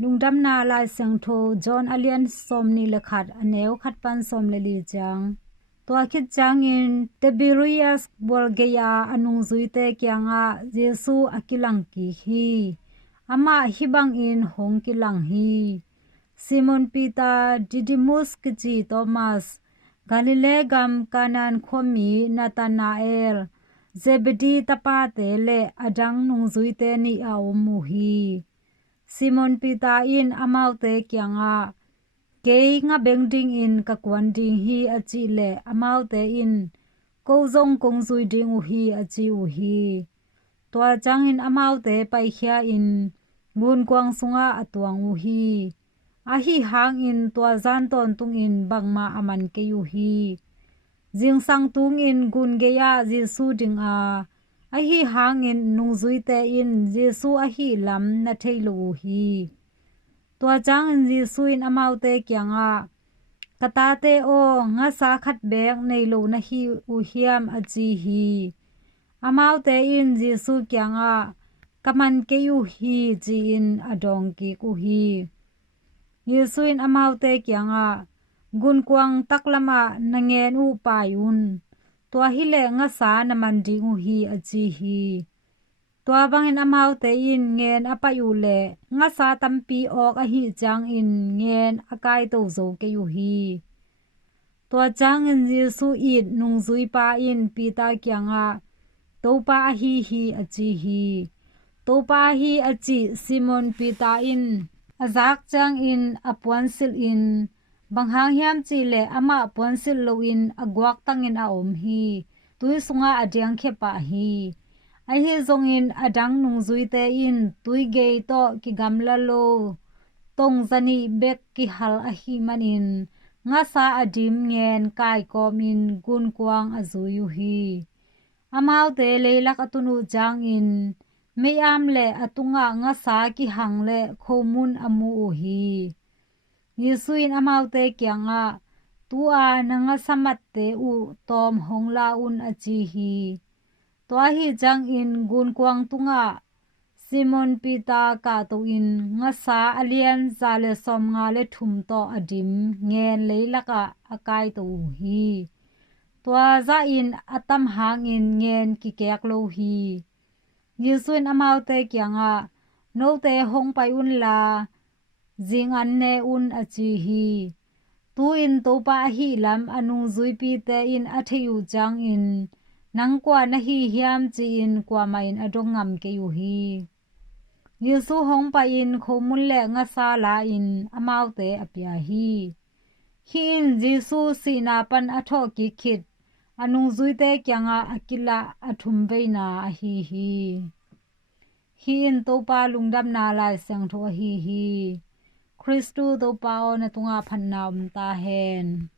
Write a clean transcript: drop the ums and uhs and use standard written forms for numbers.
Lungdamna Lai Siangtho John alian somni lekhat aneu khat pan som leli chang tua khit ciangin Tiberias bual gei-a nungzuipite kiangah Jesu kilangkik hi Amah hi bangin hong kilang hi Simon Peter Didymus kici Thomas Galilee gam Cana khomi Nathanael Zebedee tapate le adang nungzuipite ni aomu hi Simon Peter in amaute kiangah gei-a bengding in kakwan ding hi achi le amaute in kozong kongzui ding u hi achi u hi tua ciangin amaute paikhia-in gun kwang sunga atuang u hi ahi hang in tua zan ton tung in bangma aman ke u hi jing sang tung in gun gei-a Jesu ding a ahi hang in nungzuite in Jesu ahi lam na theilu hi tua ciangin Jesu in amaute kiangah katate o nga sa khat bek nei lo na hi u hiam achi hi amaute in Jesu kiangah kaman ke u hi chi in adong ki ku hi Jesu in amaute kiangah gun kwang taklama nangen u pai-in tua hi le nga sa naman ding u hi achi hi tua bangin amaute in ngen apayu le nga sa tampi ok a hi chang in ngen akai to zo ke yu hi tua chang in Jesu it nungzuipa in pita kiangah topa a hi achi hi topa hi achi Simon Peter in azak chang in apuan sil in banghang hiam chi le ama apuan sil lo in agwak tangin a om hi tui sunga adyang khepa hi ahi zongin adang nungzuite in tui gei to ki gamla lo tong zani bek ki hal ahi manin nga sa adim ngen kai komin gun kwang azuyu hi amaute leilak atunu jang in mei-am le atunga nga sa ki hang le khomun amu u hi Jesu in amaute kiangah tua nanga samatte u tom hongla un achi hi tua hi jang in gun kwang tunga Simon Peter ka to in nga sa alian zale som nga le thum to adim ngen leilaka akai to hi tua za in atam hang in ngen ki kek lo hi Jesu in amaute kiangah no te hong pai un la jing an ne un achi hi tu in topa hi lam nungzuipite in athiu chang in nangkwa na hi hiam chi in kwa main adong ngam ke yu hi Jesu hong pai-in khomun le nga sa la in amaute apia hi in Jesu sina pan atho ki khit nungzuite kiangah akila athum veina hi in topa Lungdamna Lai Siangtho hi Kristu topa o na tunga phanna ta hen